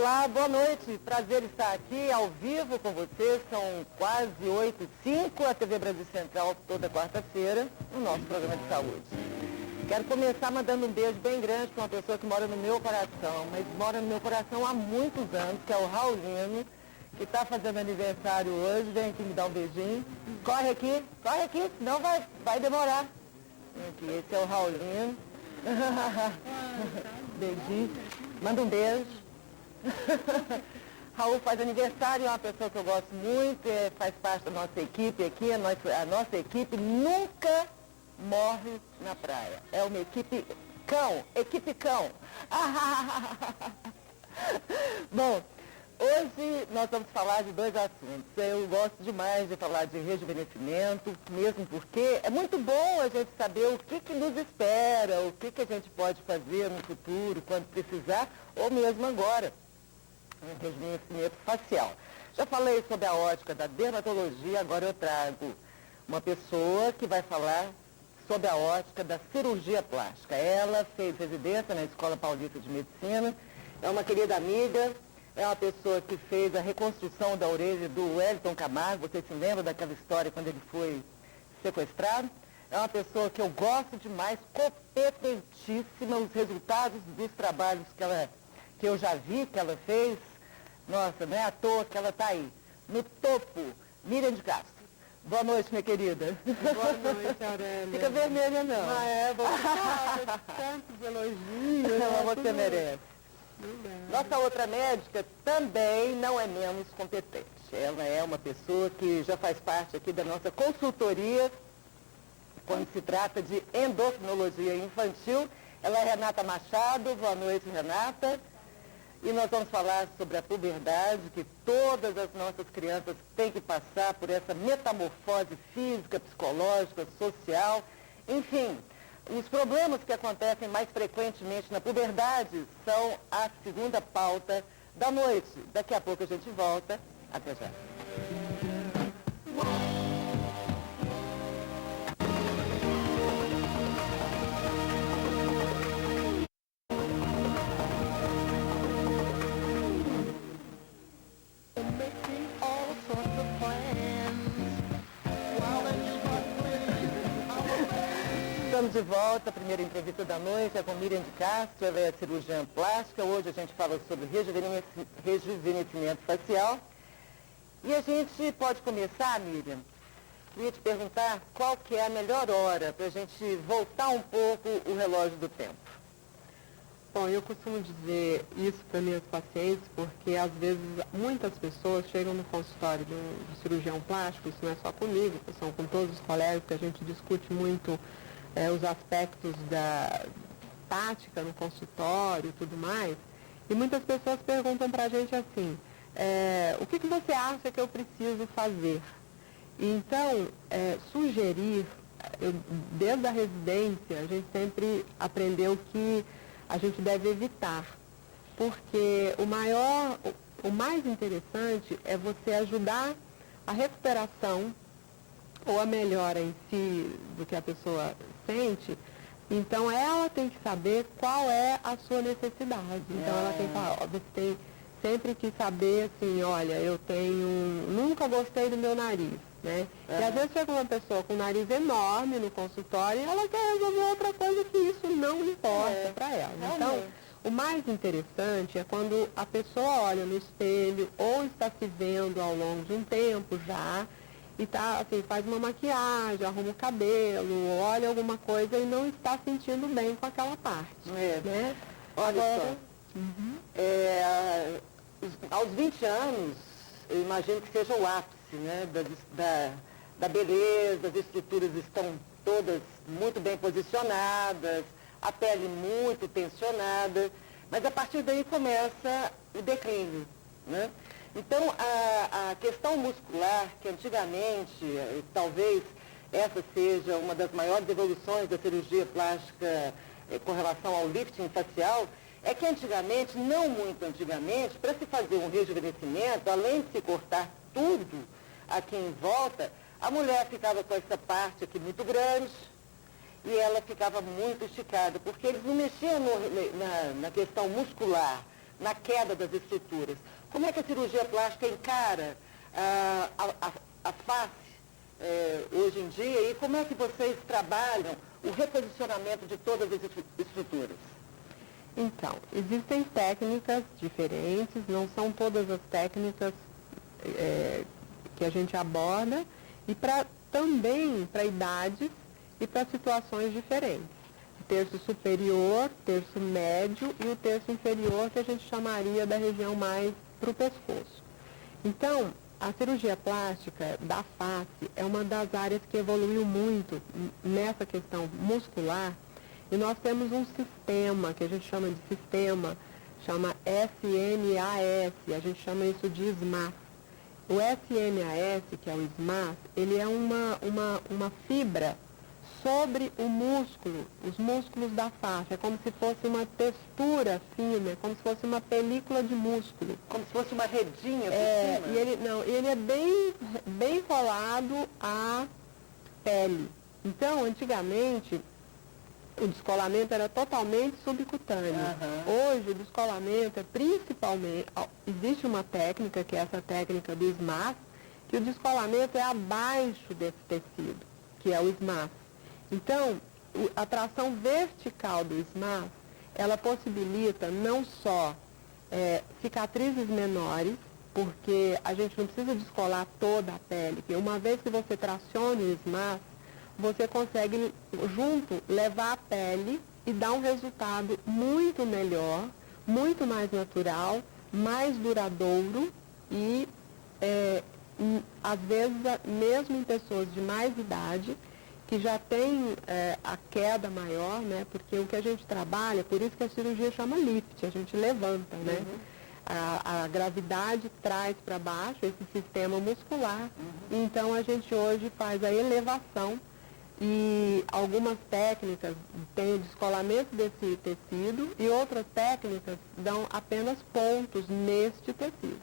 Olá, boa noite. Prazer estar aqui ao vivo com vocês. São quase 8h05, a TV Brasil Central, toda quarta-feira, no nosso programa de saúde. Quero começar mandando um beijo bem grande para uma pessoa que mora no meu coração, mas mora no meu coração há muitos anos, que é o Raulino, que está fazendo aniversário hoje. Vem aqui me dar um beijinho. Corre aqui, senão vai demorar. Aqui, esse é o Raulino. Beijinho. Manda um beijo. Raul faz aniversário, é uma pessoa que eu gosto muito, faz parte da nossa equipe aqui. A nossa equipe nunca morre na praia. É uma equipe cão. Bom, hoje nós vamos falar de dois assuntos. Eu gosto demais de falar de rejuvenescimento, mesmo porque é muito bom a gente saber o que nos espera, o que a gente pode fazer no futuro, quando precisar, ou mesmo agora. Um rejuvenescimento facial. Já falei sobre a ótica da dermatologia, agora eu trago uma pessoa que vai falar sobre a ótica da cirurgia plástica. Ela fez residência na Escola Paulista de Medicina, é uma querida amiga, é uma pessoa que fez a reconstrução da orelha do Wellington Camargo. Você se lembra daquela história quando ele foi sequestrado? É uma pessoa que eu gosto demais, competentíssima. Os resultados dos trabalhos que eu já vi que ela fez, nossa, não é à toa que ela está aí, no topo. Miriam de Castro. Boa noite, minha querida. Boa noite, Aurélia. Fica vermelha, não. Vou ficar, tantos elogios. Não, você merece. Nossa outra médica também não é menos competente. Ela é uma pessoa que já faz parte aqui da nossa consultoria quando se trata de endocrinologia infantil. Ela é Renata Machado. Boa noite, Renata. E nós vamos falar sobre a puberdade, que todas as nossas crianças têm que passar por essa metamorfose física, psicológica, social. Enfim, os problemas que acontecem mais frequentemente na puberdade são a segunda pauta da noite. Daqui a pouco a gente volta. Até já. Estamos de volta, a primeira entrevista da noite é com Miriam de Castro, ela é cirurgiã plástica. Hoje a gente fala sobre rejuvenescimento facial. E a gente pode começar, Miriam, queria te perguntar qual que é a melhor hora para a gente voltar um pouco o relógio do tempo. Bom, eu costumo dizer isso para minhas pacientes porque às vezes muitas pessoas chegam no consultório do cirurgião plástico, isso não é só comigo, são com todos os colegas, que a gente discute muito os aspectos da tática no consultório e tudo mais, e muitas pessoas perguntam para a gente assim, o que você acha que eu preciso fazer? E então, sugerir, desde a residência, a gente sempre aprendeu que a gente deve evitar, porque o mais interessante é você ajudar a recuperação ou a melhora em si do que a pessoa sente. Então ela tem que saber qual é a sua necessidade. Então ela tem que falar, você tem sempre que saber assim, olha, nunca gostei do meu nariz, né? E às vezes chega uma pessoa com um nariz enorme no consultório e ela quer resolver outra coisa que isso não importa para ela. Então, o mais interessante é quando a pessoa olha no espelho ou está se vendo ao longo de um tempo já, e tá, assim, faz uma maquiagem, arruma o cabelo, olha alguma coisa e não está sentindo bem com aquela parte. Né? Olha só, aos 20 anos, eu imagino que seja o ápice, né, da beleza, as estruturas estão todas muito bem posicionadas, a pele muito tensionada, mas a partir daí começa o declínio, né? Então, a questão muscular, que antigamente, talvez essa seja uma das maiores evoluções da cirurgia plástica com relação ao lifting facial, é que antigamente, não muito antigamente, para se fazer um rejuvenescimento, além de se cortar tudo aqui em volta, a mulher ficava com essa parte aqui muito grande e ela ficava muito esticada, porque eles não mexiam na questão muscular, na queda das estruturas. Como é que a cirurgia plástica encara a face hoje em dia e como é que vocês trabalham o reposicionamento de todas as estruturas? Então, existem técnicas diferentes, não são todas as técnicas que a gente aborda, e também para idades e para situações diferentes. O terço superior, terço médio e o terço inferior, que a gente chamaria da região mais para o pescoço. Então, a cirurgia plástica da face é uma das áreas que evoluiu muito nessa questão muscular, e nós temos um sistema que a gente chama de sistema, chama SMAS, a gente chama isso de SMAS. O SMAS, que é o SMAS, ele é uma fibra sobre o músculo, os músculos da face. É como se fosse uma textura fina, como se fosse uma película de músculo. Como se fosse uma redinha por cima? E ele é bem colado à pele. Então, antigamente, o descolamento era totalmente subcutâneo. Hoje, o descolamento é principalmente... Existe uma técnica, que é essa técnica do SMAS, que o descolamento é abaixo desse tecido, que é o SMAS. Então, a tração vertical do SMAS, ela possibilita não só cicatrizes menores, porque a gente não precisa descolar toda a pele, porque uma vez que você tracione o SMAS, você consegue, junto, levar a pele e dar um resultado muito melhor, muito mais natural, mais duradouro e, às vezes, mesmo em pessoas de mais idade, que já tem a queda maior, né? Porque o que a gente trabalha, por isso que a cirurgia chama lift, a gente levanta, né? A gravidade traz para baixo esse sistema muscular, então a gente hoje faz a elevação e algumas técnicas têm o descolamento desse tecido e outras técnicas dão apenas pontos neste tecido.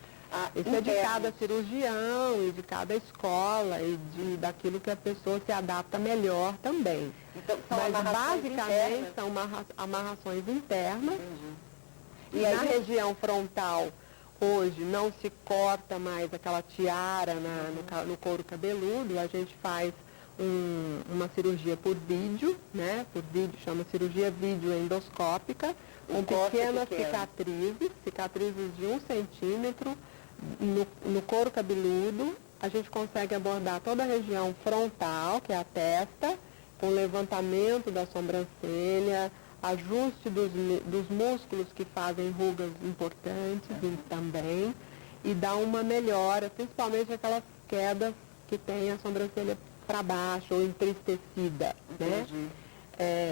Isso é de cada cirurgião e de cada escola e daquilo que a pessoa se adapta melhor também. Então, mas basicamente são amarrações internas. E na região frontal, hoje, não se corta mais aquela tiara no couro cabeludo, a gente faz uma cirurgia por vídeo, né? Por vídeo, chama cirurgia videoendoscópica, com pequenas cicatrizes de 1 centímetro no couro cabeludo. A gente consegue abordar toda a região frontal, que é a testa, com levantamento da sobrancelha, ajuste dos músculos que fazem rugas importantes também, e dá uma melhora, principalmente aquelas quedas que tem a sobrancelha para baixo ou entristecida, né?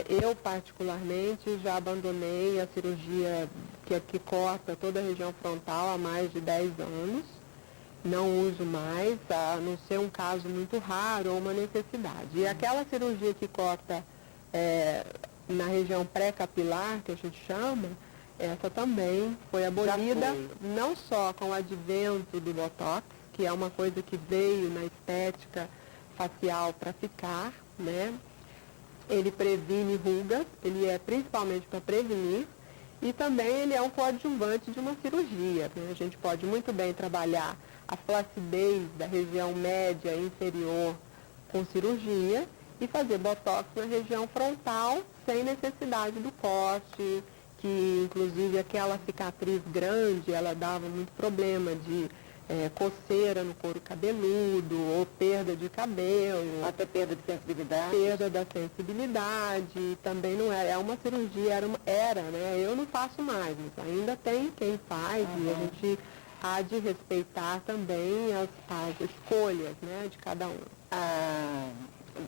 Eu, particularmente, já abandonei a cirurgia que corta toda a região frontal há mais de 10 anos. Não uso mais, a não ser um caso muito raro ou uma necessidade. E aquela cirurgia que corta na região pré-capilar, que a gente chama, essa também foi abolida, não só com o advento do Botox, que é uma coisa que veio na estética facial para ficar, né? Ele previne rugas, ele é principalmente para prevenir, e também ele é um coadjuvante de uma cirurgia, né? A gente pode muito bem trabalhar a flacidez da região média e inferior com cirurgia e fazer botox na região frontal sem necessidade do corte, que inclusive aquela cicatriz grande, ela dava muito problema de coceira no couro cabeludo, ou perda de cabelo. Até perda de sensibilidade. Perda da sensibilidade, também não era. É uma cirurgia, era, né? Eu não faço mais, mas ainda tem quem faz, e a gente há de respeitar também as escolhas, né, de cada um.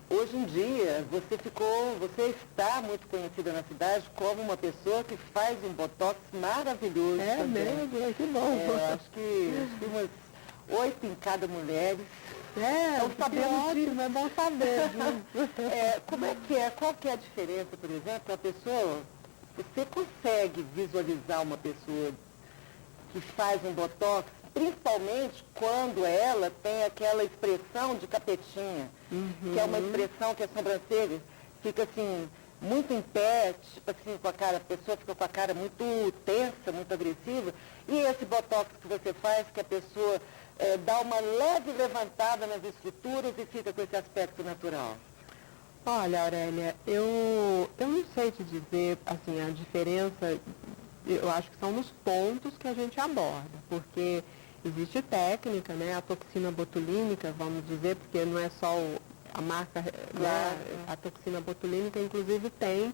Hoje em dia, você está muito conhecida na cidade como uma pessoa que faz um botox maravilhoso. É também. mesmo? Que bom. Acho que umas 8 em cada mulher. Estão sabendo ótimo, é bom saber. Como é que é? Qual que é a diferença, por exemplo, a pessoa, você consegue visualizar uma pessoa que faz um botox, principalmente quando ela tem aquela expressão de capetinha, que é uma expressão que a sobrancelha fica assim, muito em pé, tipo assim, com a cara, a pessoa fica com a cara muito tensa, muito agressiva, e esse botox que você faz, que a pessoa dá uma leve levantada nas estruturas e fica com esse aspecto natural. Olha, Aurélia, eu não sei te dizer, assim, a diferença, eu acho que são nos pontos que a gente aborda, porque existe técnica, né, a toxina botulínica, vamos dizer, porque não é só a marca, né, a toxina botulínica, inclusive tem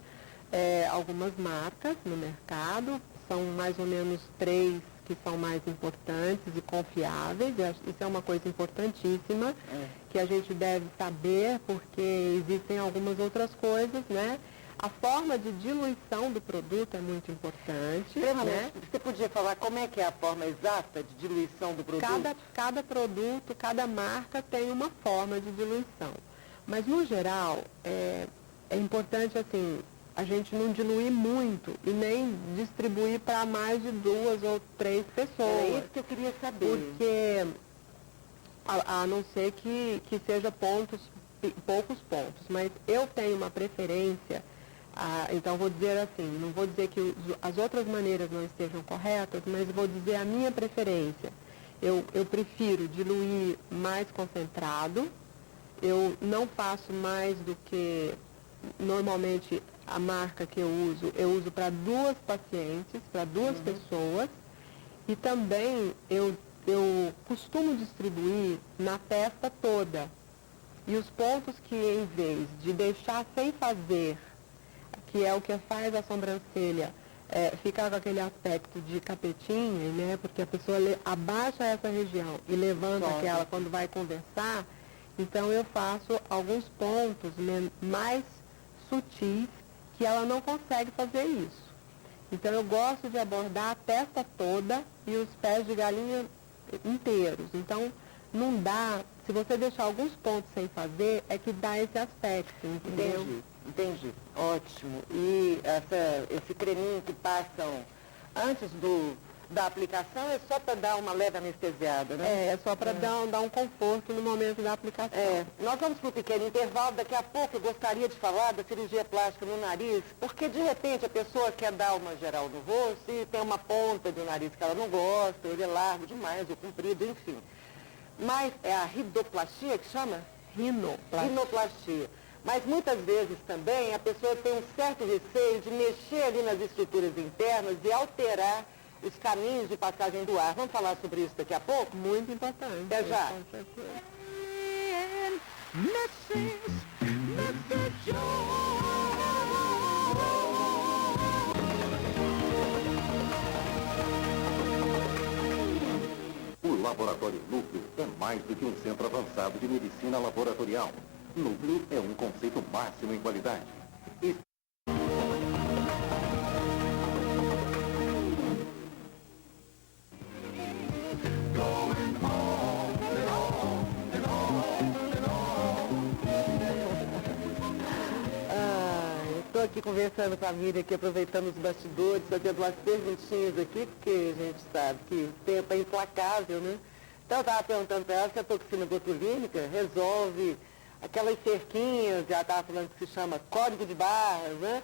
algumas marcas no mercado, são mais ou menos 3 que são mais importantes e confiáveis. Isso é uma coisa importantíssima que a gente deve saber, porque existem algumas outras coisas, né? A forma de diluição do produto é muito importante. Né? Você podia falar como é que é a forma exata de diluição do produto? Cada produto, cada marca tem uma forma de diluição. Mas, no geral, é importante, assim, a gente não diluir muito e nem distribuir para mais de 2 ou 3 pessoas. É isso que eu queria saber. Porque, a não ser que seja poucos pontos, mas eu tenho uma preferência, então vou dizer assim, não vou dizer que as outras maneiras não estejam corretas, mas vou dizer a minha preferência. Eu prefiro diluir mais concentrado, eu não faço mais do que, normalmente, a marca que eu uso para 2 pacientes, para 2 pessoas, e também eu costumo distribuir na testa toda. E os pontos que, em vez de deixar sem fazer, que é o que faz a sobrancelha ficar com aquele aspecto de capetinha, né, porque a pessoa abaixa essa região e levanta aquela quando vai conversar, então eu faço alguns pontos mais sutis que ela não consegue fazer isso. Então eu gosto de abordar a testa toda e os pés de galinha inteiros. Então não dá, se você deixar alguns pontos sem fazer, é que dá esse aspecto, entendeu? Entendi. Ótimo. E esse creminho que passam antes da aplicação é só para dar uma leve anestesiada, né? É só para dar um conforto no momento da aplicação. Nós vamos para um pequeno intervalo. Daqui a pouco eu gostaria de falar da cirurgia plástica no nariz, porque de repente a pessoa quer dar uma geral no rosto e tem uma ponta do nariz que ela não gosta, ele é largo demais, ou comprido, enfim. Mas é a rinoplastia que chama? Rinoplastia. Mas muitas vezes também a pessoa tem um certo receio de mexer ali nas estruturas internas e alterar os caminhos de passagem do ar. Vamos falar sobre isso daqui a pouco? Muito importante. Até já. O Laboratório Núcleo é mais do que um centro avançado de medicina laboratorial. Núcleo é um conceito máximo em qualidade. Estou aqui conversando com a Miriam, aqui, aproveitando os bastidores, fazendo umas perguntinhas aqui, porque a gente sabe que o tempo é implacável, né? Então eu estava perguntando para ela se a toxina botulínica resolve aquelas cerquinhas, já estava falando que se chama código de barras, né?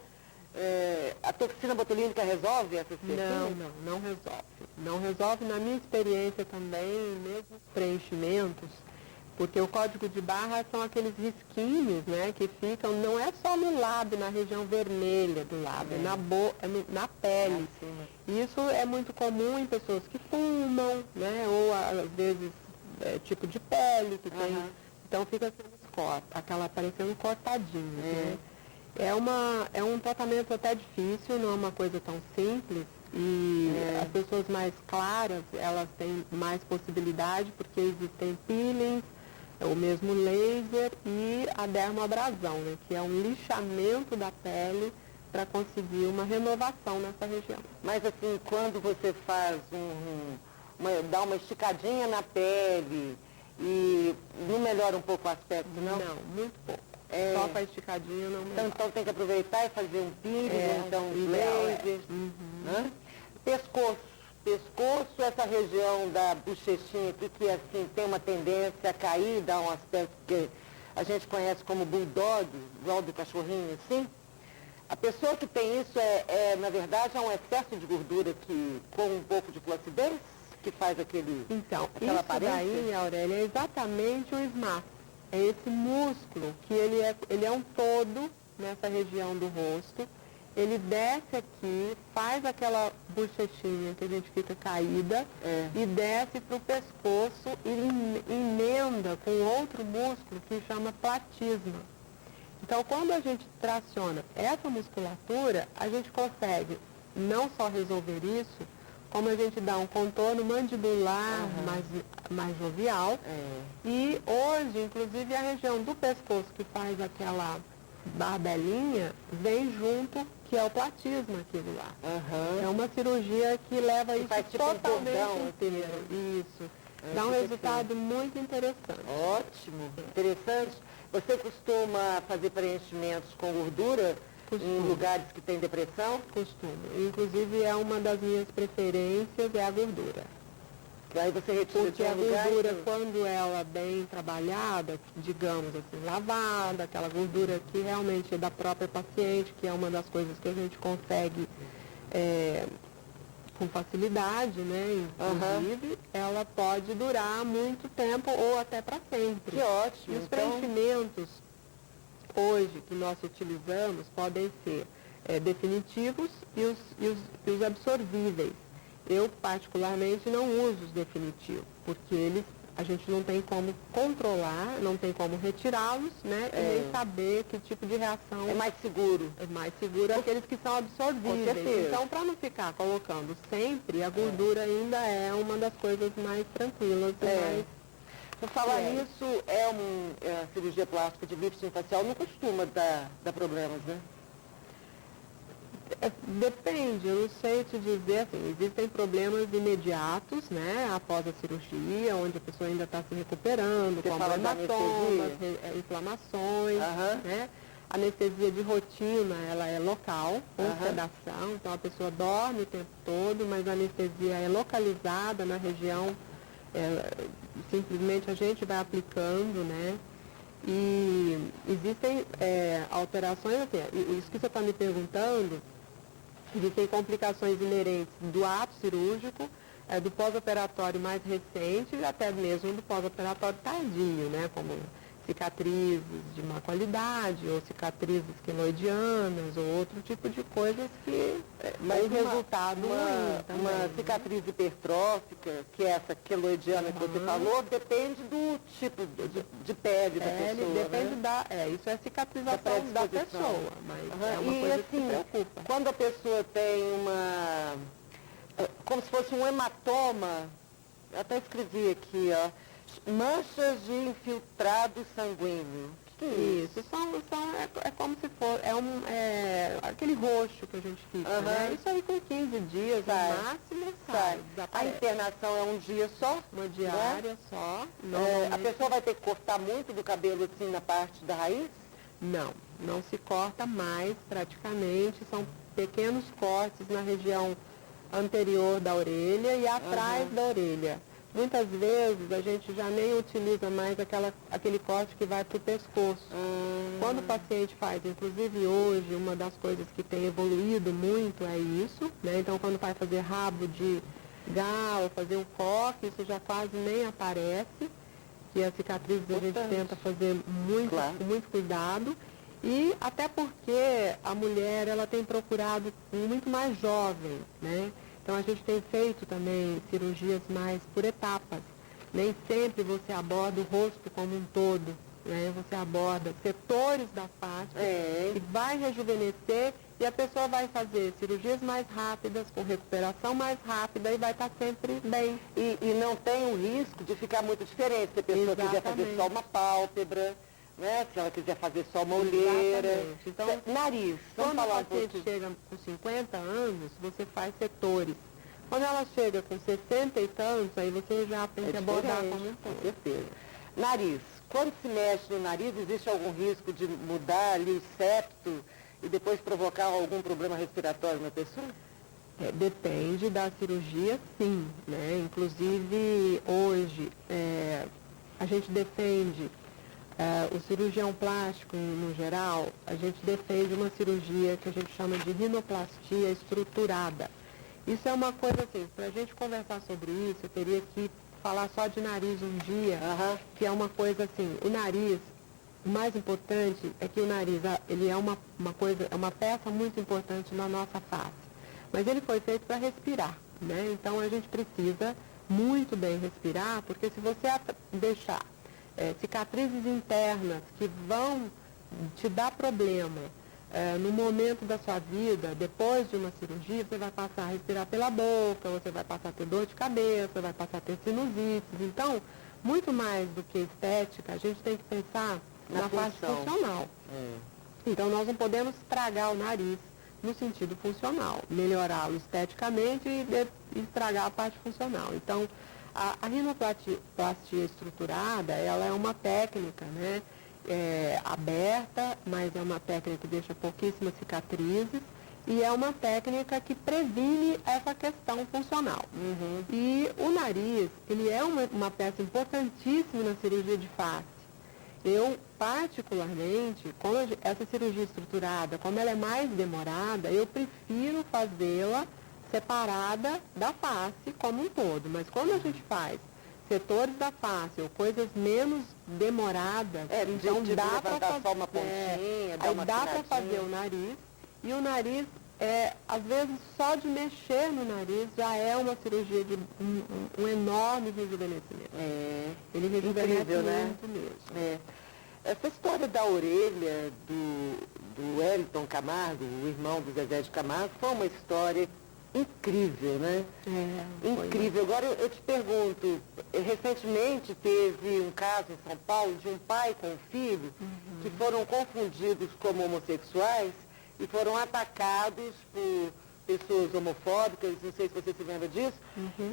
A toxina botulínica resolve essas cerquinhas? Não resolve. Não resolve, na minha experiência também, mesmo os preenchimentos, porque o código de barra são aqueles risquinhos, né, que ficam, não é só no lábio, na região vermelha do lábio, é na pele. Isso é muito comum em pessoas que fumam, né, ou às vezes tipo de pele, que tem, então fica aquela parecendo cortadinho, né. É um tratamento até difícil, não é uma coisa tão simples, e as pessoas mais claras, elas têm mais possibilidade, porque existem peelings, o mesmo laser e a dermoabrasão, né, que é um lixamento da pele para conseguir uma renovação nessa região. Mas assim, quando você faz dá uma esticadinha na pele e não melhora um pouco o aspecto, não? Não, muito pouco. Só para esticadinha não melhora. Então tem que aproveitar e fazer um peeling, então os lasers. Né? Pescoço, essa região da bochechinha aqui, que assim tem uma tendência a cair, dá um aspecto que a gente conhece como bulldog, igual do cachorrinho, assim. A pessoa que tem isso, na verdade, é um excesso de gordura que, com um pouco de flacidez, que faz Então, aquela isso aparência? daí, Aurélia, é exatamente o SMAP. É esse músculo que ele é um todo nessa região do rosto. Ele desce aqui, faz aquela bochechinha que a gente fica caída e desce para o pescoço e emenda com outro músculo que chama platisma. Então, quando a gente traciona essa musculatura, a gente consegue não só resolver isso, como a gente dá um contorno mandibular mais jovial. E hoje, inclusive, a região do pescoço que faz aquela barbelinha, vem junto, que é o platisma aquilo lá. É uma cirurgia que leva isso faz tipo totalmente um cordão, inteiro. Isso. Dá um resultado muito interessante. Ótimo, interessante. Você costuma fazer preenchimentos com gordura em lugares que tem depressão? Costumo. Inclusive, é uma das minhas preferências, é a gordura. Que aí você retira Porque de a um lugar gordura, e- quando ela é bem trabalhada, digamos assim, lavada, aquela gordura que realmente é da própria paciente, que é uma das coisas que a gente consegue com facilidade, né? Inclusive, ela pode durar muito tempo ou até para sempre. Que ótimo. E os Então, preenchimentos hoje que nós utilizamos podem ser definitivos e os absorvíveis. Eu, particularmente, não uso os definitivos, porque a gente não tem como controlar, não tem como retirá-los, né? E nem saber que tipo de reação é mais seguro. é mais seguro aqueles que são absorvíveis. Com certeza. Então, para não ficar colocando sempre, a gordura ainda é uma das coisas mais tranquilas. Mais... Por falar nisso, a cirurgia plástica de lifting facial não costuma dar problemas, né? Depende, eu não sei te dizer, assim, existem problemas imediatos, né, após a cirurgia, onde a pessoa ainda está se recuperando, Você como fala da hematomas, inflamações, né? A anestesia de rotina, ela é local, com sedação, então a pessoa dorme o tempo todo, mas a anestesia é localizada na região, simplesmente a gente vai aplicando, né? E existem alterações, assim, isso que você está me perguntando, existem complicações inerentes do ato cirúrgico, do pós-operatório mais recente e até mesmo do pós-operatório tardio, né? Como cicatrizes de má qualidade, ou cicatrizes queloidianas, ou outro tipo de coisas que Mas tem resultado ruim também, uma né? cicatriz hipertrófica, que é essa queloidiana que você falou, depende do tipo de pele da pessoa, Depende né? isso é cicatrização da pessoa, mas é uma E coisa assim, que preocupa. quando a pessoa tem como se fosse um hematoma, eu até escrevi aqui, ó, manchas de infiltrado sanguíneo. Que Isso, é como se for, aquele roxo que a gente fica, né? Isso aí com 15 dias, Sai. no máximo, sai. sai. A Desaparece. internação é um dia só? Uma diária só. A Normalmente, pessoa vai ter que cortar muito do cabelo assim na parte da raiz? não se corta mais praticamente, são pequenos cortes na região anterior da orelha e atrás da orelha. Muitas vezes a gente já nem utiliza mais aquele corte que vai para o pescoço. Quando o paciente faz, inclusive hoje, uma das coisas que tem evoluído muito é isso, né? Então, quando vai fazer rabo de galo, fazer um coque, isso já quase nem aparece, que as cicatrizes a gente tenta fazer com muito cuidado. E até porque a mulher, ela tem procurado muito mais jovem, né? Então, a gente tem feito também cirurgias mais por etapas. Nem sempre você aborda o rosto como um todo, né? Você aborda setores da face e vai rejuvenescer e a pessoa vai fazer cirurgias mais rápidas, com recuperação mais rápida e vai estar sempre bem. E não tem o risco de ficar muito diferente, se a pessoa quiser fazer só uma pálpebra, né? Se ela quiser fazer só uma olheira. Então, nariz, vamos quando falar a um paciente pouquinho. chega com 50 anos, você faz setores. Quando ela chega com 60 e tantos, aí você já tem que abordar como um todo. Com certeza. Nariz. Quando se mexe no nariz, existe algum risco de mudar ali o septo e depois provocar algum problema respiratório na pessoa? Depende da cirurgia, sim, né? Inclusive, hoje, a gente defende O cirurgião plástico, no geral, a gente defende uma cirurgia que a gente chama de rinoplastia estruturada. Isso é uma coisa assim, para a gente conversar sobre isso, eu teria que falar só de nariz um dia, que é uma coisa assim, o nariz, o mais importante é que o nariz, ele é uma coisa, é uma peça muito importante na nossa face, mas ele foi feito para respirar, né? Então a gente precisa muito bem respirar, porque se você deixar cicatrizes internas que vão te dar problema no momento da sua vida, depois de uma cirurgia, você vai passar a respirar pela boca, você vai passar a ter dor de cabeça, vai passar a ter sinusites. Então, muito mais do que estética, a gente tem que pensar na parte funcional. Então, nós não podemos estragar o nariz no sentido funcional, melhorá-lo esteticamente e estragar a parte funcional. Então, a rinoplastia estruturada, ela é uma técnica, né, aberta, mas é uma técnica que deixa pouquíssimas cicatrizes e é uma técnica que previne essa questão funcional. E o nariz, ele é uma peça importantíssima na cirurgia de face. Eu, particularmente, essa cirurgia estruturada, como ela é mais demorada, eu prefiro fazê-la separada da face como um todo. Mas quando a gente faz setores da face ou coisas menos demoradas, então dá para fazer só uma pontinha, dá para fazer o nariz, e o nariz, às vezes, só de mexer no nariz já é uma cirurgia de um enorme rejuvenescimento. Ele rejuvenesce incrível, muito mesmo. Essa história da orelha do Wellington Camargo, o irmão do Zezé de Camargo, foi uma história incrível, né? Incrível. Agora eu te pergunto, recentemente teve um caso em São Paulo de um pai com um filho que foram confundidos como homossexuais e foram atacados por pessoas homofóbicas, não sei se você se lembra disso,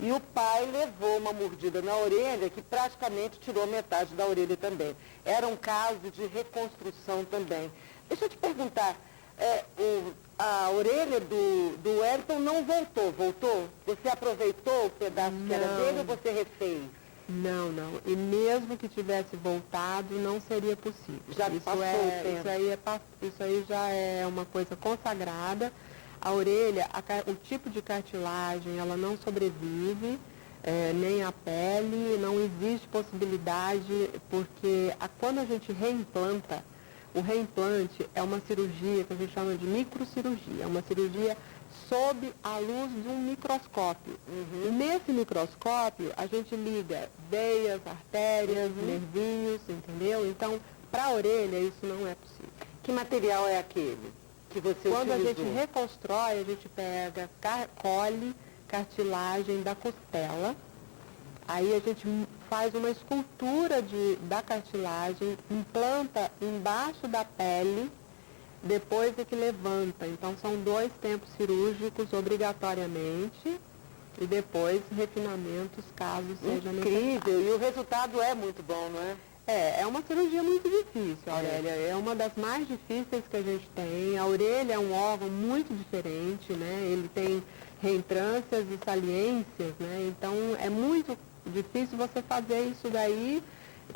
e o pai levou uma mordida na orelha que praticamente tirou metade da orelha também. Era um caso de reconstrução também. Deixa eu te perguntar, a orelha do Wellington não voltou? Você aproveitou o pedaço que era dele ou você refez? Não. E mesmo que tivesse voltado, não seria possível. Já passou o tempo. Isso aí já é uma coisa consagrada. A orelha, o tipo de cartilagem, ela não sobrevive, nem a pele, não existe possibilidade, porque quando a gente reimplanta, o reimplante é uma cirurgia que a gente chama de microcirurgia, é uma cirurgia sob a luz de um microscópio. E nesse microscópio, a gente liga veias, artérias, nervinhos, entendeu? Então, para a orelha, isso não é possível. Que material é aquele que você Quando utilizou? a gente reconstrói, a gente pega, colhe cartilagem da costela, aí a gente faz uma escultura da cartilagem, implanta embaixo da pele, depois é que levanta. Então, são 2 tempos cirúrgicos obrigatoriamente e depois refinamentos, caso seja necessário. Incrível, e o resultado é muito bom, não é? É uma cirurgia muito difícil, Aurélia. É uma das mais difíceis que a gente tem. A orelha é um órgão muito diferente, né? Ele tem reentrâncias e saliências, né? Então, é muito difícil você fazer isso daí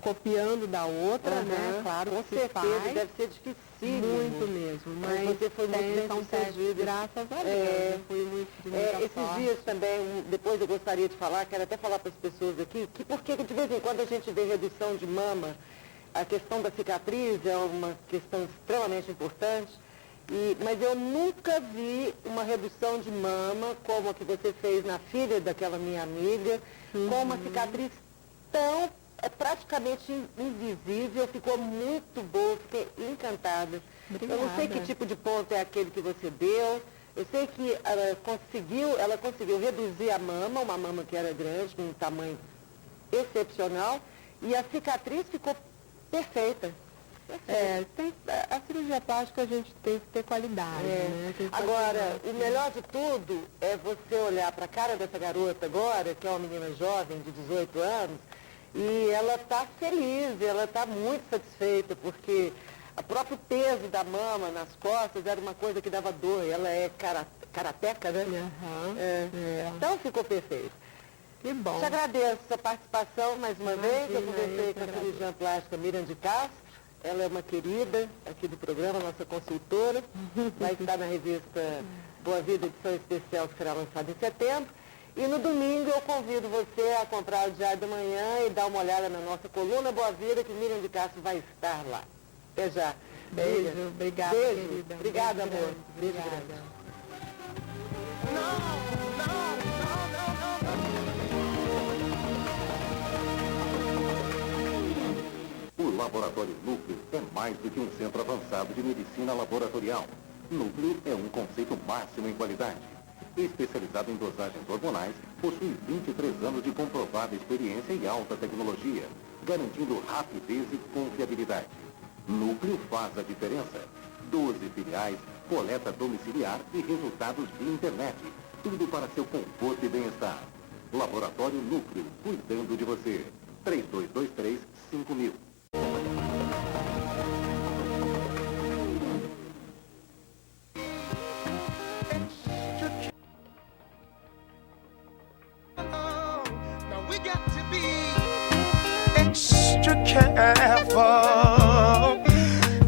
copiando da outra, né? Claro com que se certeza, faz. deve ser difícil. Muito mesmo. Mas você foi muito bem sucedida. Graças a Deus. Eu fui muito de muita esses sorte. dias também, depois eu gostaria de falar, quero até falar para as pessoas aqui, que porque de vez em quando a gente vê redução de mama, a questão da cicatriz é uma questão extremamente importante, mas eu nunca vi uma redução de mama como a que você fez na filha daquela minha amiga, com uma cicatriz tão praticamente invisível, ficou muito boa, fiquei encantada. Obrigada. Eu não sei que tipo de ponto é aquele que você deu, eu sei que ela conseguiu reduzir a mama, uma mama que era grande, com um tamanho excepcional, e a cicatriz ficou perfeita. A cirurgia plástica a gente tem que ter qualidade, né? Agora, o melhor de tudo é você olhar para a cara dessa garota agora, que é uma menina jovem de 18 anos, e ela está feliz, ela está muito satisfeita, porque o próprio peso da mama nas costas era uma coisa que dava dor. Ela é karateca, né? Então ficou perfeito. Que bom. Te agradeço a sua participação mais uma vez. Eu conversei com a agradeço. cirurgiã plástica Miriam de Castro. Ela é uma querida aqui do programa, nossa consultora. Vai estar na revista Boa Vida, edição especial, que será lançada em setembro. E no domingo eu convido você a comprar o Diário da Manhã e dar uma olhada na nossa coluna Boa Vida, que Miriam de Castro vai estar lá. Até já. Beijo, obrigada, Beijo. querida. Obrigada, Beijo amor. grande. Beijo Obrigada. grande. O Laboratório Núcleo é mais do que um centro avançado de medicina laboratorial. Núcleo é um conceito máximo em qualidade. Especializado em dosagens hormonais, possui 23 anos de comprovada experiência e alta tecnologia, garantindo rapidez e confiabilidade. Núcleo faz a diferença. 12 filiais, coleta domiciliar e resultados via internet. Tudo para seu conforto e bem-estar. Laboratório Núcleo, cuidando de você. 3223-5000. Now we got to be extra careful.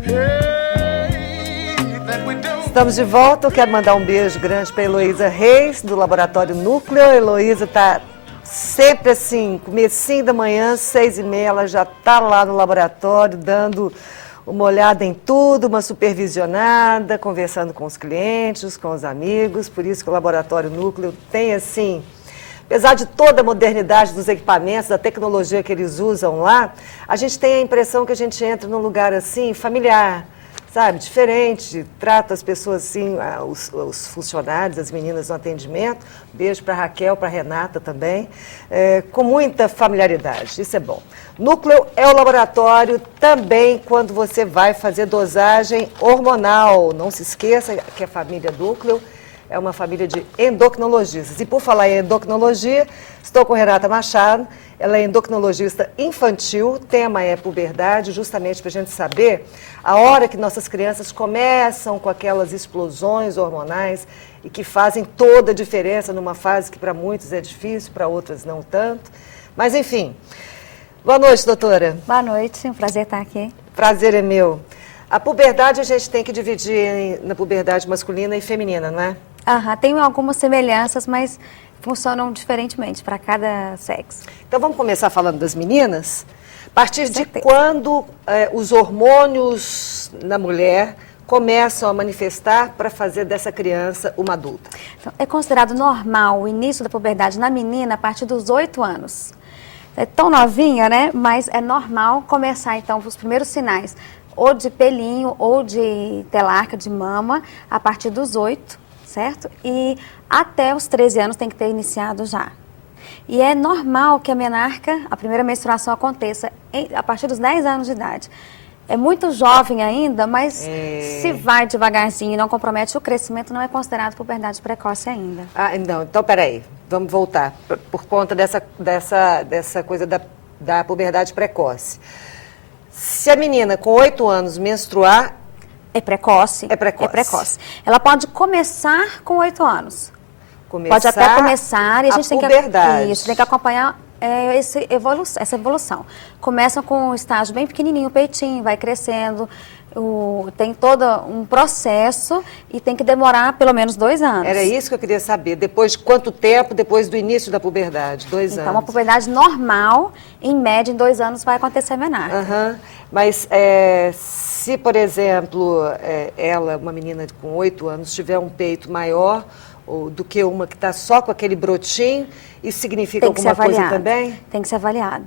Hey, that we don't. Estamos de volta. Eu quero mandar um beijo grande para a Heloísa Reis, do Laboratório Núcleo. A Heloísa está sempre assim, comecinho da manhã, 6h30, ela já está lá no laboratório, dando uma olhada em tudo, uma supervisionada, conversando com os clientes, com os amigos. Por isso que o Laboratório Núcleo tem, assim, apesar de toda a modernidade dos equipamentos, da tecnologia que eles usam lá, a gente tem a impressão que a gente entra num lugar, assim, familiar, sabe, diferente, trata as pessoas assim, os funcionários, as meninas no atendimento, beijo para a Raquel, para a Renata também, com muita familiaridade, isso é bom. Núcleo é o laboratório também quando você vai fazer dosagem hormonal, não se esqueça que a família Núcleo é uma família de endocrinologistas. E por falar em endocrinologia, estou com Renata Machado, ela é endocrinologista infantil, o tema é puberdade, justamente para a gente saber a hora que nossas crianças começam com aquelas explosões hormonais e que fazem toda a diferença numa fase que para muitos é difícil, para outras não tanto. Mas enfim, boa noite, doutora. Boa noite, um prazer estar aqui. Prazer é meu. A puberdade a gente tem que dividir na puberdade masculina e feminina, não é? Tem algumas semelhanças, mas funcionam diferentemente para cada sexo. Então vamos começar falando das meninas. A partir de certeza. quando os hormônios na mulher começam a manifestar para fazer dessa criança uma adulta? Então, é considerado normal o início da puberdade na menina a partir dos 8 anos. É tão novinha, né? Mas é normal começar, então, os primeiros sinais, ou de pelinho, ou de telarca, de mama, a partir dos 8, certo? E até os 13 anos tem que ter iniciado já. E é normal que a menarca, a primeira menstruação, aconteça a partir dos 10 anos de idade. É muito jovem ainda, mas se vai devagarzinho e não compromete o crescimento, não é considerado puberdade precoce ainda. Não, então peraí, vamos voltar, por conta dessa coisa da puberdade precoce. Se a menina com 8 anos menstruar... É precoce. É precoce. É precoce. Ela pode começar com 8 anos. Começar pode até começar e a gente tem puberdade. tem que acompanhar essa evolução. Começa com um estágio bem pequenininho, o peitinho, vai crescendo, tem todo um processo e tem que demorar pelo menos 2 anos. Era isso que eu queria saber. Depois de quanto tempo depois do início da puberdade? 2 anos. Então, uma puberdade normal, em média, em 2 anos vai acontecer a menarca. Mas se, por exemplo, ela, uma menina com 8 anos, tiver um peito maior do que uma que está só com aquele brotinho, isso significa alguma coisa também? Tem que ser avaliado.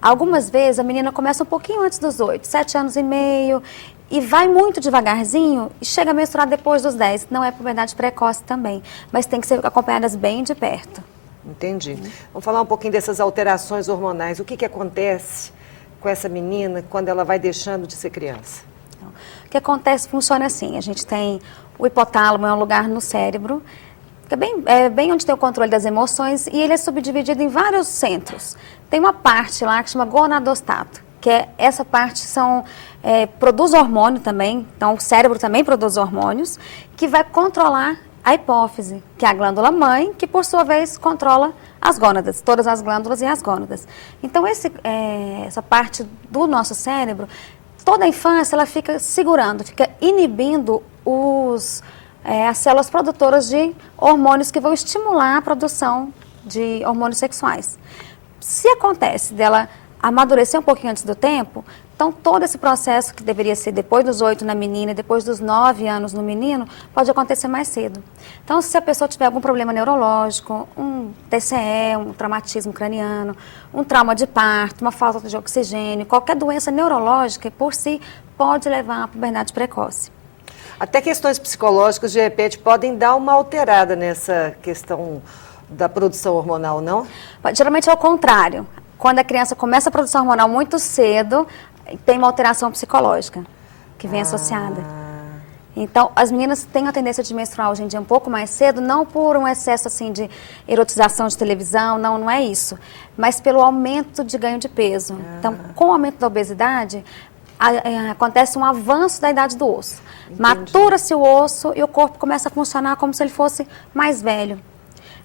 Algumas vezes a menina começa um pouquinho antes dos 8, 7 anos e meio, e vai muito devagarzinho e chega a menstruar depois dos 10. Não é puberdade precoce também, mas tem que ser acompanhadas bem de perto. Entendi. Vamos falar um pouquinho dessas alterações hormonais. O que acontece com essa menina quando ela vai deixando de ser criança? O que acontece funciona assim, a gente tem o hipotálamo, é um lugar no cérebro, que é bem onde tem o controle das emoções, e ele é subdividido em vários centros. Tem uma parte lá que chama gonadostato, que essa parte produz hormônio também, então o cérebro também produz hormônios, que vai controlar a hipófise, que é a glândula mãe, que por sua vez controla as gônadas, todas as glândulas e as gônadas. Então, essa parte do nosso cérebro, toda a infância, ela fica segurando, fica inibindo as células produtoras de hormônios que vão estimular a produção de hormônios sexuais. Se acontece dela amadurecer um pouquinho antes do tempo, então todo esse processo que deveria ser depois dos 8 na menina e depois dos 9 anos no menino, pode acontecer mais cedo. Então, se a pessoa tiver algum problema neurológico, um TCE, um traumatismo craniano, um trauma de parto, uma falta de oxigênio, qualquer doença neurológica por si pode levar à puberdade precoce. Até questões psicológicas, de repente, podem dar uma alterada nessa questão da produção hormonal, não? Geralmente é o contrário. Quando a criança começa a produção hormonal muito cedo, tem uma alteração psicológica que vem associada. Então, as meninas têm a tendência de menstruar hoje em dia um pouco mais cedo, não por um excesso assim de erotização de televisão, não é isso, mas pelo aumento de ganho de peso. Então, com o aumento da obesidade, acontece um avanço da idade do osso. Matura-se o osso e o corpo começa a funcionar como se ele fosse mais velho.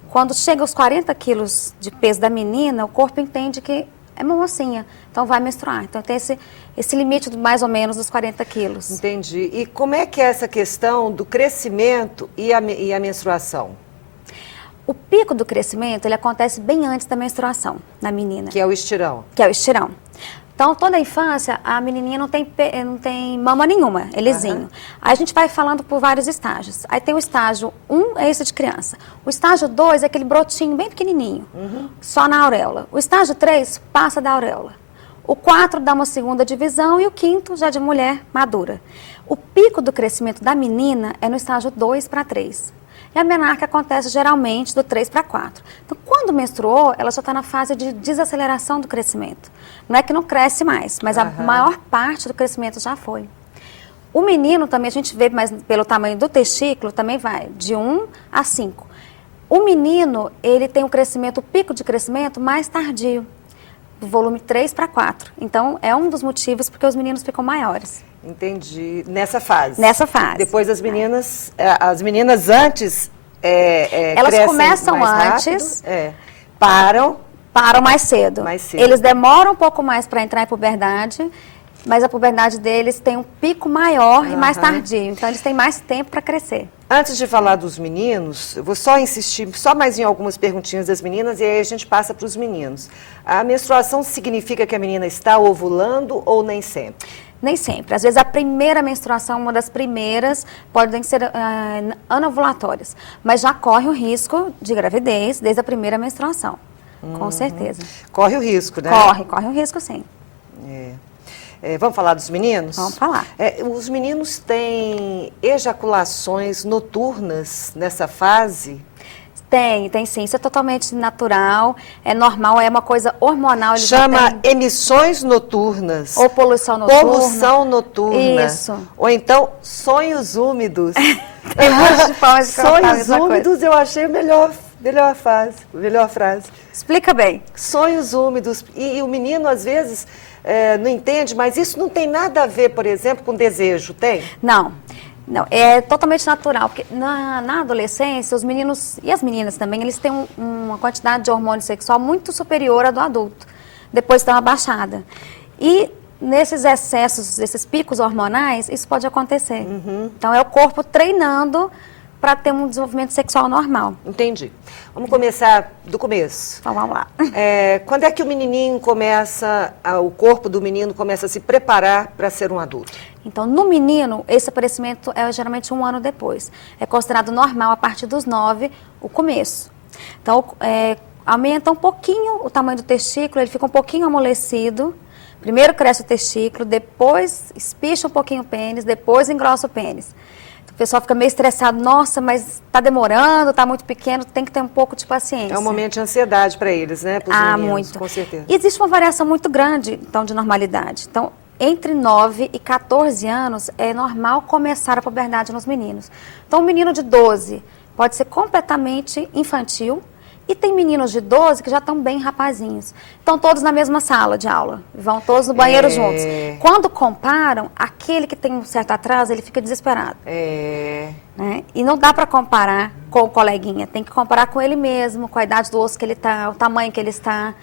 Quando chega aos 40 quilos de peso da menina, o corpo entende que é uma mocinha, então vai menstruar. Então tem esse limite de mais ou menos dos 40 quilos. Entendi. E como é que é essa questão do crescimento e a menstruação? O pico do crescimento, ele acontece bem antes da menstruação, na menina. Que é o estirão. Que é o estirão. Então, toda a infância, a menininha não tem mama nenhuma, elezinho. Aí a gente vai falando por vários estágios. Aí tem o estágio 1, é esse de criança. O estágio 2 é aquele brotinho bem pequenininho, só na auréola. O estágio 3 passa da auréola. O 4 dá uma segunda divisão e o 5º já de mulher madura. O pico do crescimento da menina é no estágio 2 para 3. E a menarca acontece geralmente do 3 para 4. Então, quando menstruou, ela já está na fase de desaceleração do crescimento. Não é que não cresce mais, mas a maior parte do crescimento já foi. O menino também, a gente vê, mas pelo tamanho do testículo, também vai de 1 a 5. O menino, ele tem um crescimento, o pico de crescimento mais tardio, do volume 3 para 4. Então, é um dos motivos porque os meninos ficam maiores. Entendi. Nessa fase. Nessa fase. Depois as meninas antes elas crescem começam mais antes, rápido, param mais cedo. Mais cedo. Eles demoram um pouco mais para entrar em puberdade, mas a puberdade deles tem um pico maior e mais tardio. Então, eles têm mais tempo para crescer. Antes de falar dos meninos, eu vou só insistir, só mais em algumas perguntinhas das meninas e aí a gente passa para os meninos. A menstruação significa que a menina está ovulando ou nem sempre? Nem sempre. Às vezes a primeira menstruação, uma das primeiras, podem ser anovulatórias. Mas já corre o risco de gravidez desde a primeira menstruação. Com certeza. Corre o risco, né? Corre o risco, sim. Vamos falar dos meninos? Vamos falar. Os meninos têm ejaculações noturnas nessa fase? Tem sim. Isso é totalmente natural, é normal, é uma coisa hormonal. Chama emissões noturnas. Ou poluição noturna. Poluição noturna. Isso. Ou então, sonhos úmidos. Tem um monte de formas de colocar a Sonhos mesma úmidos coisa. eu achei melhor frase. Explica bem. Sonhos úmidos. E o menino, às vezes, não entende, mas isso não tem nada a ver, por exemplo, com desejo, tem? Não, é totalmente natural, porque na adolescência, os meninos e as meninas também, eles têm uma quantidade de hormônio sexual muito superior à do adulto, depois dá uma baixada. E nesses excessos, esses picos hormonais, isso pode acontecer. Então, é o corpo treinando para ter um desenvolvimento sexual normal. Entendi. Vamos começar do começo. Então, vamos lá. Quando é que o menininho o corpo do menino começa a se preparar para ser um adulto? Então, no menino, esse aparecimento é geralmente 1 ano depois. É considerado normal a partir dos 9, o começo. Então, aumenta um pouquinho o tamanho do testículo, ele fica um pouquinho amolecido. Primeiro cresce o testículo, depois espicha um pouquinho o pênis, depois engrossa o pênis. O pessoal fica meio estressado, nossa, mas está demorando, está muito pequeno, tem que ter um pouco de paciência. É um momento de ansiedade para eles, né? Para os meninos, muito. Com certeza. E existe uma variação muito grande, então, de normalidade. Então, entre 9 e 14 anos, é normal começar a puberdade nos meninos. Então, um menino de 12 pode ser completamente infantil, e tem meninos de 12 que já estão bem rapazinhos. Estão todos na mesma sala de aula, vão todos no banheiro juntos. Quando comparam, aquele que tem um certo atraso, ele fica desesperado. Né? E não dá para comparar com o coleguinha, tem que comparar com ele mesmo, com a idade do osso que ele está, o tamanho que ele está.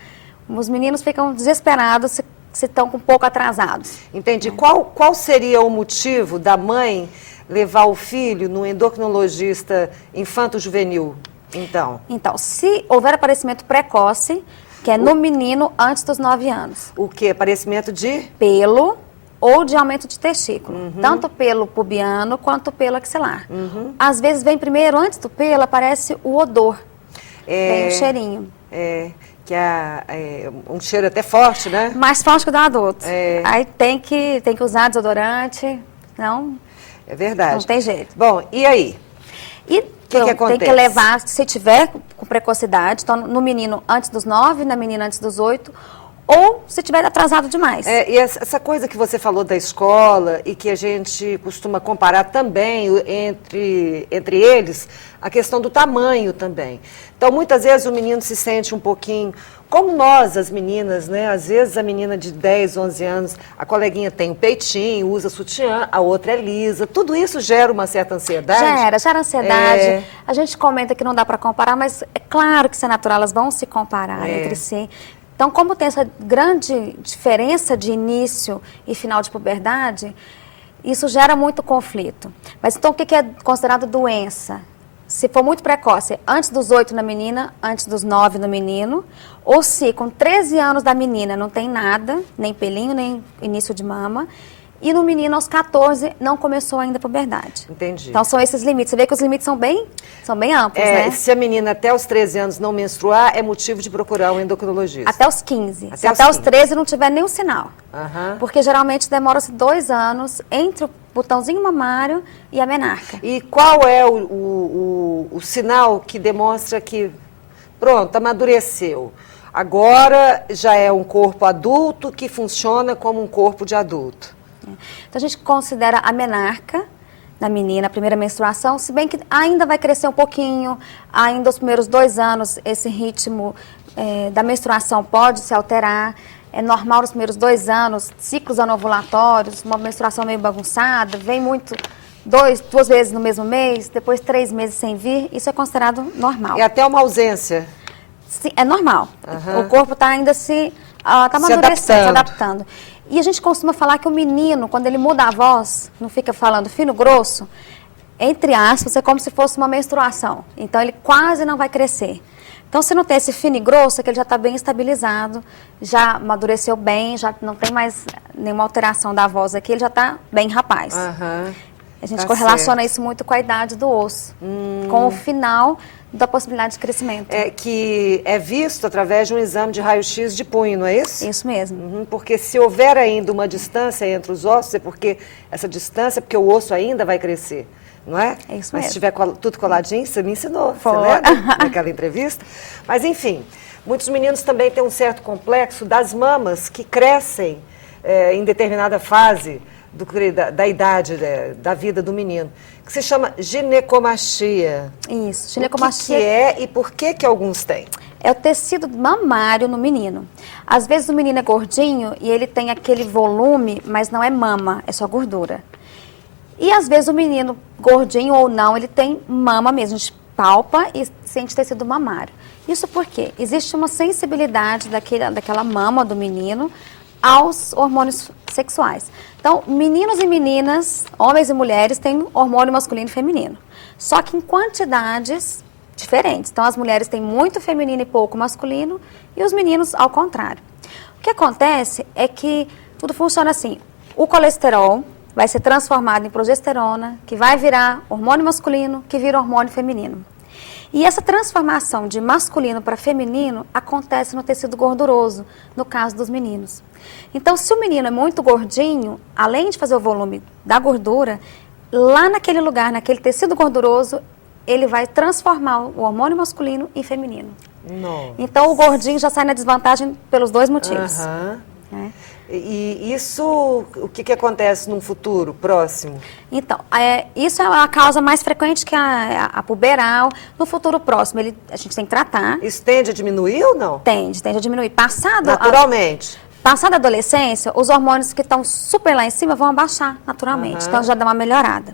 Os meninos ficam desesperados se estão um pouco atrasados. Entendi. Qual seria o motivo da mãe levar o filho no endocrinologista infanto-juvenil, então? Então, se houver aparecimento precoce, que é no menino antes dos 9 anos. O quê? Aparecimento de? Pelo ou de aumento de testículo, tanto pelo pubiano quanto pelo axilar. Às vezes vem primeiro, antes do pelo, aparece o odor, vem o cheirinho. Que é um cheiro até forte, né? Mais forte que o do adulto. Aí tem que usar desodorante, não... É verdade. Não tem jeito. Bom, e aí? E que acontece? Tem que levar, se tiver com precocidade, então no menino antes dos 9, na menina antes dos 8, ou se tiver atrasado demais. E essa coisa que você falou da escola e que a gente costuma comparar também entre eles, a questão do tamanho também. Então, muitas vezes o menino se sente um pouquinho, como nós, as meninas, né? Às vezes a menina de 10, 11 anos, a coleguinha tem um peitinho, usa sutiã, a outra é lisa. Tudo isso gera uma certa ansiedade? Gera ansiedade. A gente comenta que não dá para comparar, mas é claro que isso é natural, elas vão se comparar entre si. Então, como tem essa grande diferença de início e final de puberdade, isso gera muito conflito. Mas então, o que é considerado doença? Se for muito precoce, antes dos 8 na menina, antes dos 9 no menino, ou se com 13 anos da menina não tem nada, nem pelinho, nem início de mama, e no menino aos 14 não começou ainda a puberdade. Entendi. Então são esses limites. Você vê que os limites são bem amplos, né? Se a menina até os 13 anos não menstruar, é motivo de procurar um endocrinologista. Até os 15. Se até os 13 não tiver nenhum sinal. Porque geralmente demora-se 2 anos entre o botãozinho mamário e a menarca. E qual é o sinal que demonstra que, pronto, amadureceu? Agora já é um corpo adulto que funciona como um corpo de adulto. Então a gente considera a menarca na menina, a primeira menstruação, se bem que ainda vai crescer um pouquinho, ainda os primeiros 2 anos esse ritmo da menstruação pode se alterar. É normal nos primeiros 2 anos, ciclos anovulatórios, uma menstruação meio bagunçada, vem muito 2 vezes no mesmo mês, depois 3 meses sem vir, isso é considerado normal. É até uma ausência? Sim, é normal. O corpo está ainda tá amadurecendo, se adaptando. E a gente costuma falar que o menino, quando ele muda a voz, não fica falando fino, grosso, entre aspas, é como se fosse uma menstruação. Então, ele quase não vai crescer. Então, se não tem esse fino e grosso, é que ele já está bem estabilizado, já amadureceu bem, já não tem mais nenhuma alteração da voz aqui, ele já está bem rapaz. A gente correlaciona isso muito com a idade do osso, com o final da possibilidade de crescimento. Que é visto através de um exame de raio-x de punho, não é isso? Isso mesmo. Porque se houver ainda uma distância entre os ossos, é porque essa distância, porque o osso ainda vai crescer, não é? É isso Mas mesmo. se tiver tudo coladinho, você me ensinou, Foi. você lembra? Naquela entrevista. Mas, enfim, muitos meninos também têm um certo complexo das mamas que crescem em determinada fase da idade, da vida do menino, que se chama ginecomastia. Isso, ginecomastia. O que é e por que alguns têm? É o tecido mamário no menino. Às vezes o menino é gordinho e ele tem aquele volume, mas não é mama, é só gordura. E às vezes o menino, gordinho ou não, ele tem mama mesmo, a gente palpa e sente tecido mamário. Isso porque existe uma sensibilidade daquela mama do menino aos hormônios sexuais. Então, meninos e meninas, homens e mulheres, têm hormônio masculino e feminino. Só que em quantidades diferentes. Então, as mulheres têm muito feminino e pouco masculino e os meninos ao contrário. O que acontece é que tudo funciona assim. O colesterol vai ser transformado em progesterona, que vai virar hormônio masculino, que vira hormônio feminino. E essa transformação de masculino para feminino acontece no tecido gorduroso, no caso dos meninos. Então, se o menino é muito gordinho, além de fazer o volume da gordura, lá naquele lugar, naquele tecido gorduroso, ele vai transformar o hormônio masculino em feminino. Nossa. Então, o gordinho já sai na desvantagem pelos 2 motivos. E isso, o que acontece num futuro próximo? Então, isso é a causa mais frequente que a puberal. No futuro próximo, a gente tem que tratar. Isso tende a diminuir ou não? Tende a diminuir. Naturalmente. Passada a adolescência, os hormônios que estão super lá em cima vão abaixar naturalmente. Então, já dá uma melhorada.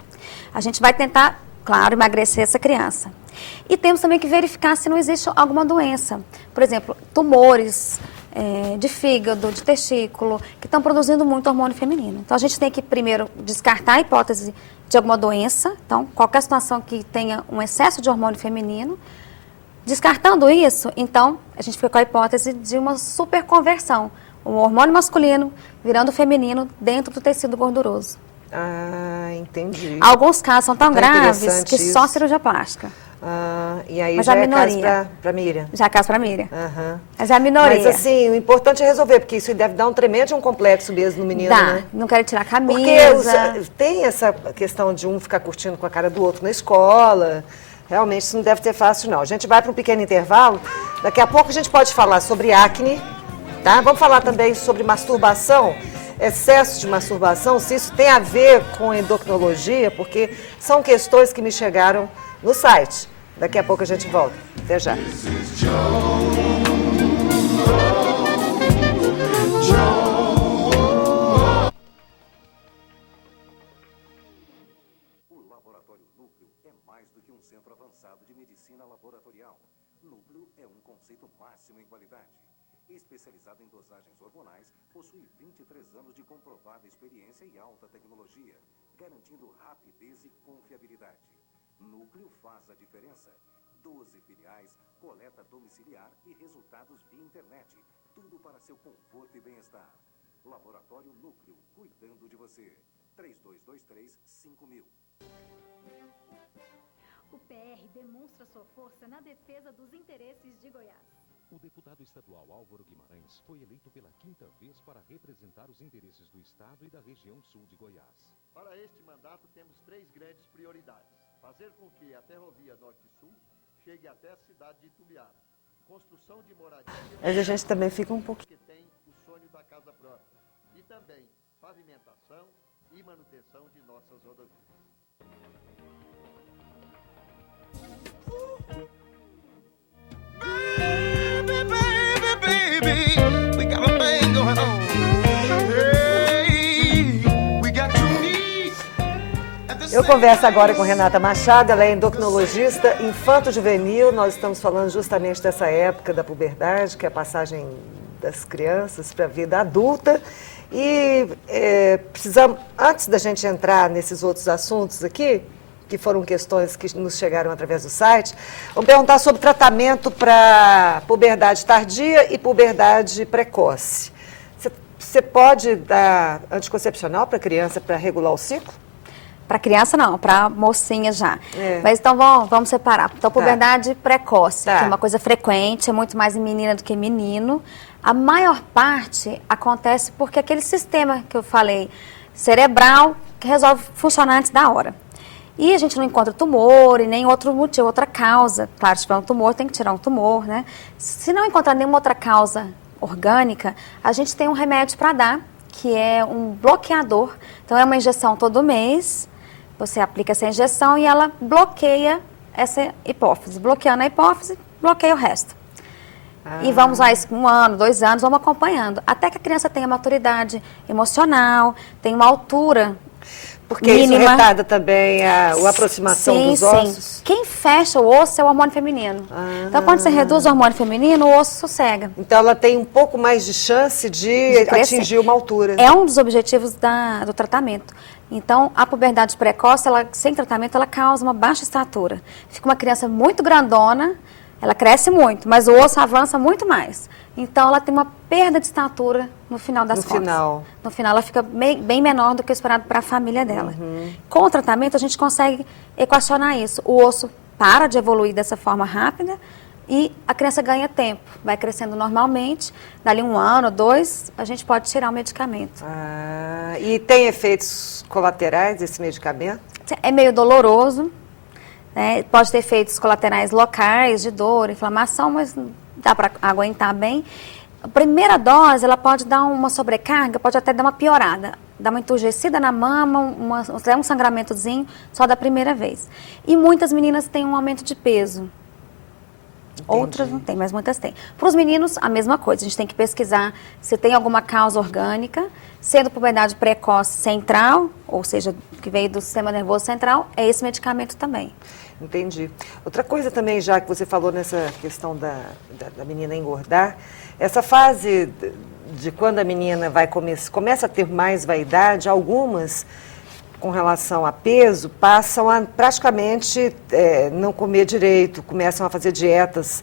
A gente vai tentar, claro, emagrecer essa criança. E temos também que verificar se não existe alguma doença. Por exemplo, tumores de fígado, de testículo, que estão produzindo muito hormônio feminino. Então, a gente tem que primeiro descartar a hipótese de alguma doença. Então, qualquer situação que tenha um excesso de hormônio feminino. Descartando isso, então, a gente fica com a hipótese de uma superconversão. O hormônio masculino virando feminino dentro do tecido gorduroso. Ah, entendi. Alguns casos são tão graves interessante que só isso. cirurgia plástica. Ah, e aí Mas já a é caso minoria. para Miriam. Já é caso para Miriam. Aham. Mas é a minoria. Mas assim, o importante é resolver, porque isso deve dar um tremendo um complexo mesmo no menino, Dá. né? Não quero tirar a Porque camisa. tem essa questão de um ficar curtindo com a cara do outro na escola. Realmente isso não deve ser fácil, não. A gente vai para um pequeno intervalo. Daqui a pouco a gente pode falar sobre acne, tá? Vamos falar também sobre masturbação, excesso de masturbação, se isso tem a ver com endocrinologia, porque são questões que me chegaram no site. Daqui a pouco a gente volta. Até já. O Laboratório Núcleo é mais do que um centro avançado de medicina laboratorial. Núcleo é um conceito máximo em qualidade. Especializado em dosagens hormonais, possui 23 anos de comprovada experiência e alta tecnologia, garantindo rapidez e confiabilidade. Núcleo faz a diferença. 12 filiais, coleta domiciliar e resultados via internet. Tudo para seu conforto e bem-estar. Laboratório Núcleo, cuidando de você. 3223-5000. O PR demonstra sua força na defesa dos interesses de Goiás. O deputado estadual Álvaro Guimarães foi eleito pela 5ª vez para representar os interesses do Estado e da região sul de Goiás. Para este mandato, temos 3 grandes prioridades. Fazer com que a ferrovia Norte-Sul chegue até a cidade de Itubiara. Construção de moradia... Mas a gente também fica um pouquinho... ...que tem o sonho da casa própria. E também pavimentação e manutenção de nossas rodovias. Baby, we got a thing going on. Hey, we got to meet at the Eu converso agora com Renata Machado, ela é endocrinologista infanto-juvenil. Nós estamos falando justamente dessa época da puberdade, que é a passagem das crianças para a vida adulta. E precisamos, antes da gente entrar nesses outros assuntos aqui, que foram questões que nos chegaram através do site, vamos perguntar sobre tratamento para puberdade tardia e puberdade precoce. Você pode dar anticoncepcional para criança para regular o ciclo? Para criança não, para mocinha já. É. Mas então vamos separar. Então, puberdade precoce, Tá. que é uma coisa frequente, é muito mais em menina do que menino. A maior parte acontece porque aquele sistema que eu falei, cerebral, que resolve funcionar antes da hora. E a gente não encontra tumor e nem outro motivo, outra causa. Claro, se tiver um tumor, tem que tirar um tumor, né? Se não encontrar nenhuma outra causa orgânica, a gente tem um remédio para dar, que é um bloqueador. Então, é uma injeção todo mês, você aplica essa injeção e ela bloqueia essa hipófise. Bloqueando a hipófise, bloqueia o resto. E vamos lá, 1 ano, 2 anos, vamos acompanhando. Até que a criança tenha maturidade emocional, tenha uma altura Porque mínima. isso retarda também a aproximação dos ossos? Sim. Quem fecha o osso é o hormônio feminino. Então, quando você reduz o hormônio feminino, o osso sossega. Então, ela tem um pouco mais de chance de crescer. atingir uma altura. É um dos objetivos do tratamento. Então, a puberdade precoce, sem tratamento, ela causa uma baixa estatura. Fica uma criança muito grandona, ela cresce muito, mas o osso avança muito mais. Então, ela tem uma perda de estatura no final das contas. No final, ela fica bem menor do que o esperado para a família dela. Com o tratamento, a gente consegue equacionar isso. O osso para de evoluir dessa forma rápida e a criança ganha tempo. Vai crescendo normalmente. Dali 1 ano, 2, a gente pode tirar o medicamento. E tem efeitos colaterais esse medicamento? É meio doloroso. Né? Pode ter efeitos colaterais locais, de dor, inflamação, mas dá para aguentar bem. A primeira dose, ela pode dar uma sobrecarga, pode até dar uma piorada. Dar uma enturgecida na mama, até um sangramentozinho, só da primeira vez. E muitas meninas têm um aumento de peso. Outras não tem, mas muitas têm. Para os meninos, a mesma coisa. A gente tem que pesquisar se tem alguma causa orgânica, sendo puberdade precoce central, ou seja, que veio do sistema nervoso central, é esse medicamento também. Entendi. Outra coisa também, já que você falou nessa questão da menina engordar, essa fase de quando a menina começa a ter mais vaidade, algumas, com relação a peso, passam a praticamente não comer direito, começam a fazer dietas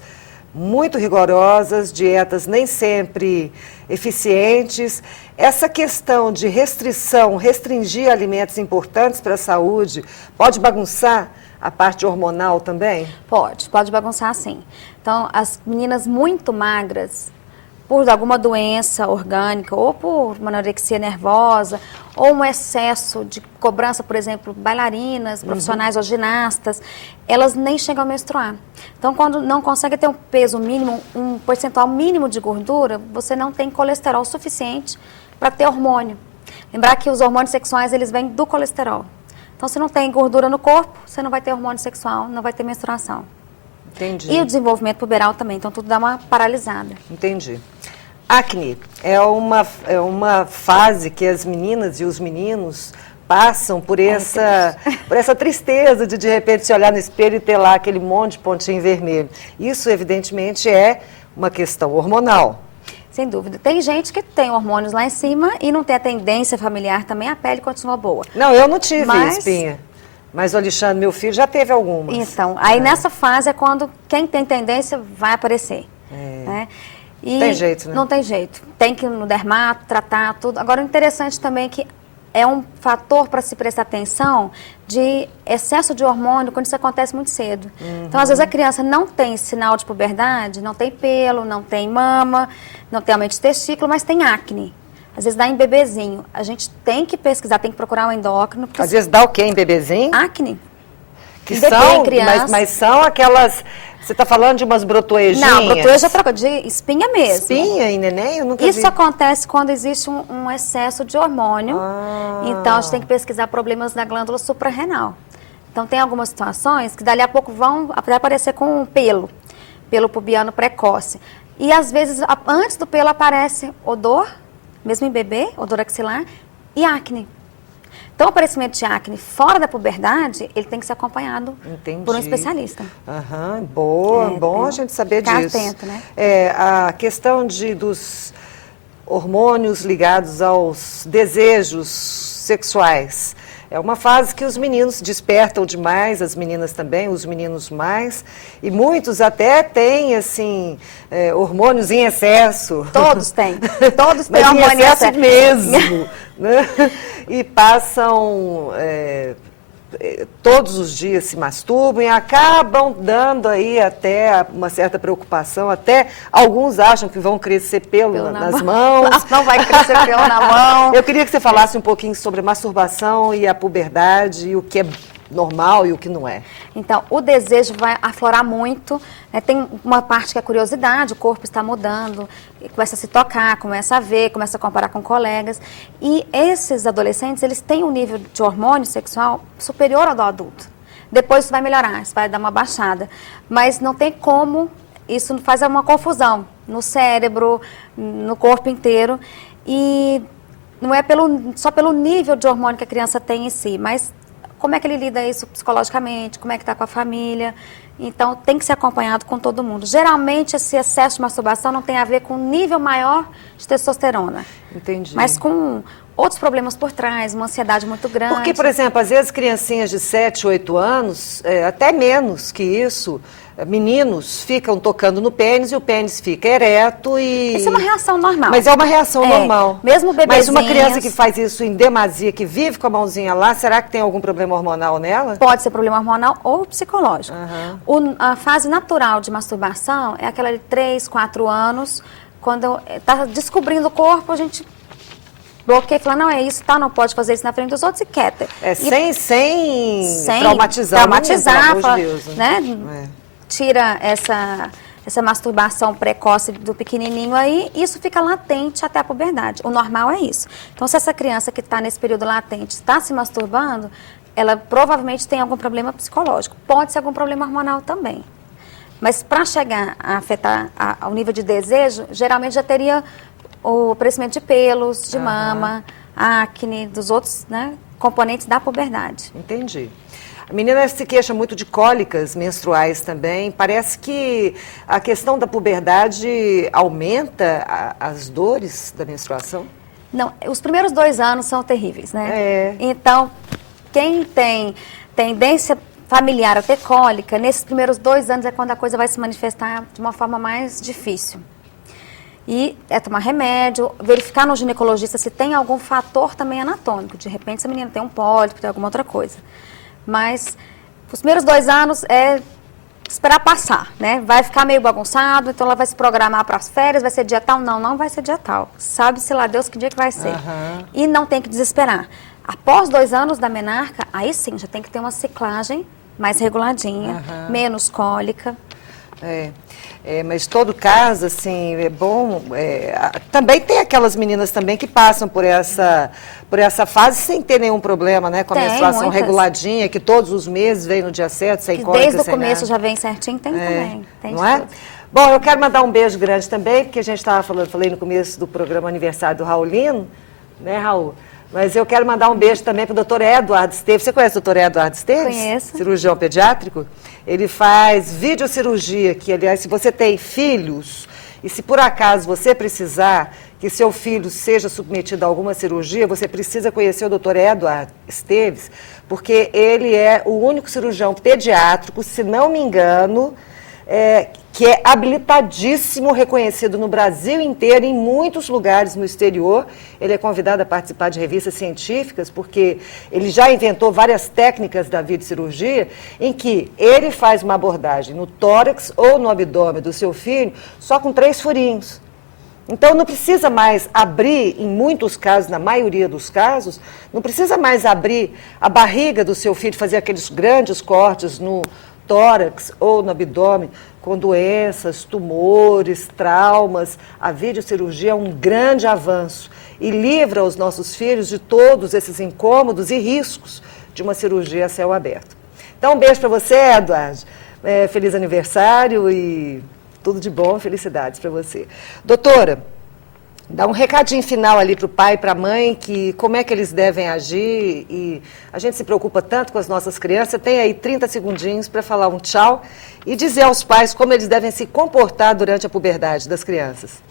muito rigorosas, dietas nem sempre eficientes. Essa questão de restringir alimentos importantes para a saúde, pode bagunçar a parte hormonal também? Pode bagunçar sim. Então, as meninas muito magras, por alguma doença orgânica, ou por uma anorexia nervosa, ou um excesso de cobrança, por exemplo, bailarinas, profissionais ou ginastas, elas nem chegam a menstruar. Então, quando não consegue ter um peso mínimo, um percentual mínimo de gordura, você não tem colesterol suficiente para ter hormônio. Lembrar que os hormônios sexuais, eles vêm do colesterol. Então, se não tem gordura no corpo, você não vai ter hormônio sexual, não vai ter menstruação. Entendi. E o desenvolvimento puberal também, então tudo dá uma paralisada. Entendi. Acne é uma fase que as meninas e os meninos passam por essa tristeza de repente se olhar no espelho e ter lá aquele monte de pontinho vermelho. Isso, evidentemente, é uma questão hormonal. Sem dúvida. Tem gente que tem hormônios lá em cima e não tem a tendência familiar também, a pele continua boa. Não, eu não tive espinha. Mas o Alexandre, meu filho, já teve algumas. Então, aí nessa fase é quando quem tem tendência vai aparecer. Né? E tem jeito, né? Não tem jeito. Tem que ir no dermato, tratar tudo. Agora, o interessante também é que é um fator para se prestar atenção de excesso de hormônio quando isso acontece muito cedo. Então, às vezes a criança não tem sinal de puberdade, não tem pelo, não tem mama, não tem aumento de testículo, mas tem acne. Às vezes dá em bebezinho. A gente tem que pesquisar, tem que procurar um endócrino. Às vezes dá o quê em bebezinho? Acne. Que são, mas são aquelas... Você está falando de umas brotoejinhas? Não, brotoeja é troca de espinha mesmo. Espinha em neném? Eu nunca vi. Isso acontece quando existe um excesso de hormônio. Então, a gente tem que pesquisar problemas da glândula suprarrenal. Então, tem algumas situações que dali a pouco vão aparecer com pelo pubiano precoce. E, às vezes, antes do pelo aparece odor, mesmo em bebê, odor axilar, e acne. Então, o aparecimento de acne fora da puberdade, ele tem que ser acompanhado por um especialista. Bom a gente saber disso. Ficar atento, né? A questão dos hormônios ligados aos desejos sexuais. É uma fase que os meninos despertam demais, as meninas também, os meninos mais. E muitos até têm, assim, hormônios em excesso. Todos têm. Todos têm hormônio em excesso mesmo. Né? E passam... todos os dias se masturbam e acabam dando aí até uma certa preocupação, até alguns acham que vão crescer pelo nas mãos. Não vai crescer pelo na mão. Eu queria que você falasse um pouquinho sobre a masturbação e a puberdade, e o que é normal e o que não é. Então, o desejo vai aflorar muito, né? Tem uma parte que é curiosidade, o corpo está mudando, começa a se tocar, começa a ver, começa a comparar com colegas. E esses adolescentes, eles têm um nível de hormônio sexual superior ao do adulto. Depois isso vai melhorar, isso vai dar uma baixada. Mas não tem como, isso faz uma confusão no cérebro, no corpo inteiro. E não é só pelo nível de hormônio que a criança tem em si, mas como é que ele lida isso psicologicamente, como é que está com a família. Então, tem que ser acompanhado com todo mundo. Geralmente, esse excesso de masturbação não tem a ver com um nível maior de testosterona. Entendi. Mas com outros problemas por trás, uma ansiedade muito grande. Porque, por exemplo, às vezes criancinhas de 7, 8 anos, até menos que isso, meninos ficam tocando no pênis e o pênis fica ereto e... Isso é uma reação normal. Mas é uma reação normal. Mesmo bebezinhos... Mas uma criança que faz isso em demasia, que vive com a mãozinha lá, será que tem algum problema hormonal nela? Pode ser problema hormonal ou psicológico. A fase natural de masturbação é aquela de 3, 4 anos, quando está descobrindo o corpo, a gente... bloqueia e fala, não é isso, tá, não pode fazer isso na frente dos outros e quieta. Sem traumatizar, fala, né? Tira essa masturbação precoce do pequenininho aí, isso fica latente até a puberdade. O normal é isso. Então, se essa criança que está nesse período latente está se masturbando, ela provavelmente tem algum problema psicológico. Pode ser algum problema hormonal também. Mas para chegar a afetar ao nível de desejo, geralmente já teria o aparecimento de pelos, de mama, acne, dos outros, né, componentes da puberdade. Entendi. A menina se queixa muito de cólicas menstruais também. Parece que a questão da puberdade aumenta as dores da menstruação? Não, os primeiros 2 anos são terríveis, né? É. Então, quem tem tendência familiar a ter cólica, nesses primeiros 2 anos é quando a coisa vai se manifestar de uma forma mais difícil. E é tomar remédio, verificar no ginecologista se tem algum fator também anatômico. De repente, essa menina tem um pólipo, tem alguma outra coisa. Mas os primeiros 2 anos é esperar passar, né? Vai ficar meio bagunçado, então ela vai se programar para as férias, vai ser dia tal? Não, não vai ser dia tal. Sabe-se lá Deus que dia que vai ser. E não tem que desesperar. Após 2 anos da menarca, aí sim, já tem que ter uma ciclagem mais reguladinha, menos cólica. Mas todo caso, assim, é bom. Também tem aquelas meninas também que passam por essa fase sem ter nenhum problema, né? Com a menstruação muitas. reguladinha, que todos os meses vem no dia certo, sem cólica, Desde o sem começo nada. já vem certinho, tem também. Tem Não de é? tudo. Bom, eu quero mandar um beijo grande também, porque a gente estava falei no começo do programa aniversário do Raulino, né, Raul? Mas eu quero mandar um beijo também para o doutor Eduardo Esteves. Você conhece o doutor Eduardo Esteves? Conheço. Cirurgião pediátrico. Ele faz videocirurgia, que, aliás, se você tem filhos e se por acaso você precisar que seu filho seja submetido a alguma cirurgia, você precisa conhecer o doutor Eduardo Esteves, porque ele é o único cirurgião pediátrico, se não me engano, que é habilitadíssimo, reconhecido no Brasil inteiro, em muitos lugares no exterior. Ele é convidado a participar de revistas científicas, porque ele já inventou várias técnicas da videocirurgia, em que ele faz uma abordagem no tórax ou no abdômen do seu filho, só com 3 furinhos. Então, não precisa mais abrir, em muitos casos, na maioria dos casos, não precisa mais abrir a barriga do seu filho, fazer aqueles grandes cortes no tórax ou no abdômen, com doenças, tumores, traumas. A videocirurgia é um grande avanço e livra os nossos filhos de todos esses incômodos e riscos de uma cirurgia a céu aberto. Então, um beijo para você, Eduardo. Feliz aniversário e tudo de bom, felicidades para você. Doutora, dá um recadinho final ali para o pai e para a mãe, que como é que eles devem agir, e a gente se preocupa tanto com as nossas crianças. Tem aí 30 segundinhos para falar um tchau e dizer aos pais como eles devem se comportar durante a puberdade das crianças.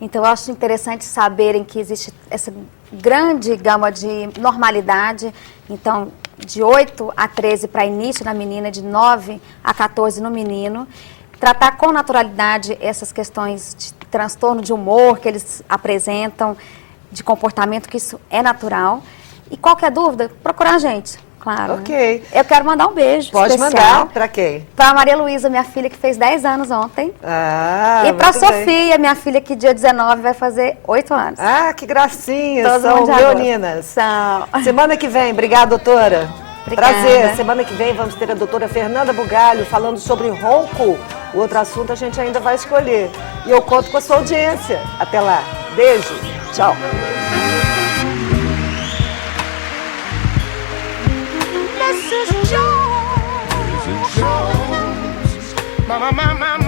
Então, eu acho interessante saberem que existe essa grande gama de normalidade. Então, de 8 a 13 para início na menina, de 9 a 14 no menino. Tratar com naturalidade essas questões de transtorno de humor que eles apresentam, de comportamento, que isso é natural. E qualquer dúvida, procurar a gente, claro. Ok. Né? Eu quero mandar um beijo Pode especial mandar. Para quem? para a Maria Luísa, minha filha, que fez 10 anos ontem. E para a muito bem. Sofia, minha filha, que dia 19 vai fazer 8 anos. Que gracinha. Todo São mundo de agosto. leoninas. São. Semana que vem. Obrigada, doutora. Obrigada. Prazer. Semana que vem vamos ter a doutora Fernanda Bugalho falando sobre ronco. O outro assunto a gente ainda vai escolher. E eu conto com a sua audiência. Até lá. Beijo. Tchau. Mrs. Jones. Mama, mama,